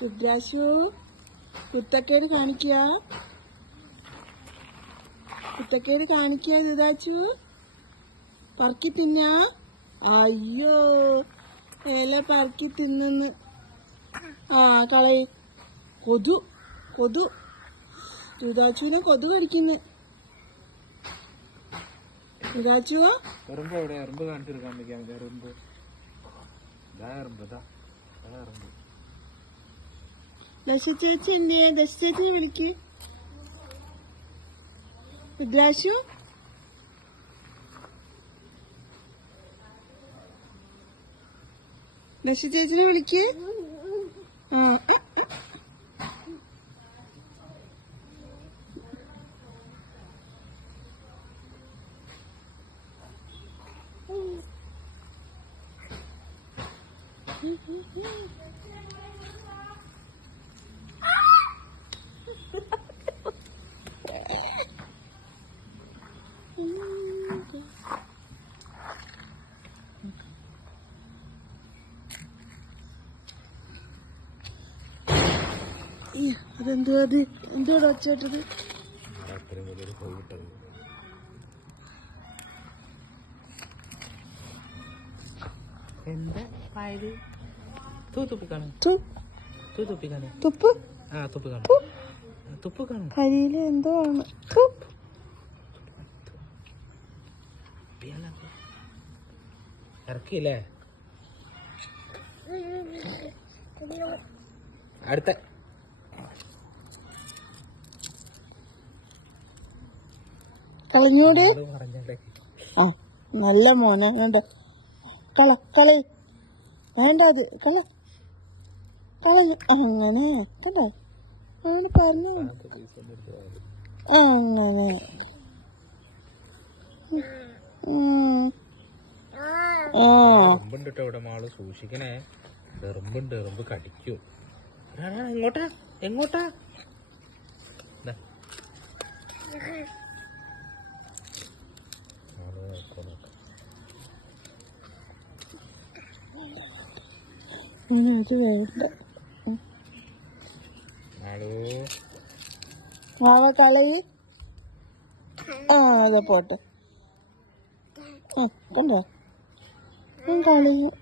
രുദ്രാശു കുത്തക്കേട് കാണിക്കുക, കുത്തക്കേട് കാണിക്കുക. രുദ്രാശു പറക്കി തിന്ന. അയ്യോ ഇല പറക്കി തിന്നു. ആ കളയി. കൊതു കൊതു രുദ്രാശുവിനെ കൊതു കടിക്കുന്നു. രുദ്രാശു എറുമ്പ് കാണിച്ചെടുക്കാൻ എറുമ്പ് ദശ ചേച്ചി എന്തിയെ? ദശ ചേച്ചിനെ വിളിക്ക്. രുദ്രാശു ദശ ചേച്ചിനെ വിളിക്ക്. ആ അതെന്തോ അത് എന്തോടെ ഒച്ചോട്ടത്? എന്താ പായത്? കരിയില് എന്തോ ആണ്. ഇറക്കിയില്ലേ? അടുത്ത കളഞ്ഞൂടെ? ആ നല്ല മോനെ. വേണ്ട കള വേണ്ട, അത് കളഞ്ഞു. അങ്ങനെ കണ്ടോ ആണ് പറഞ്ഞു. അങ്ങനെ എറുമ്പുണ്ട് ഇവിടെ. മാള് സൂക്ഷിക്കണേ, എറുമ്പുണ്ട്, എറുമ്പ് കടിക്കും. എങ്ങോട്ടാ അത് വേണ്ട. മാവ കളയി. ആ അതെ പോട്ടെ. ആ കണ്ടോ കളയും.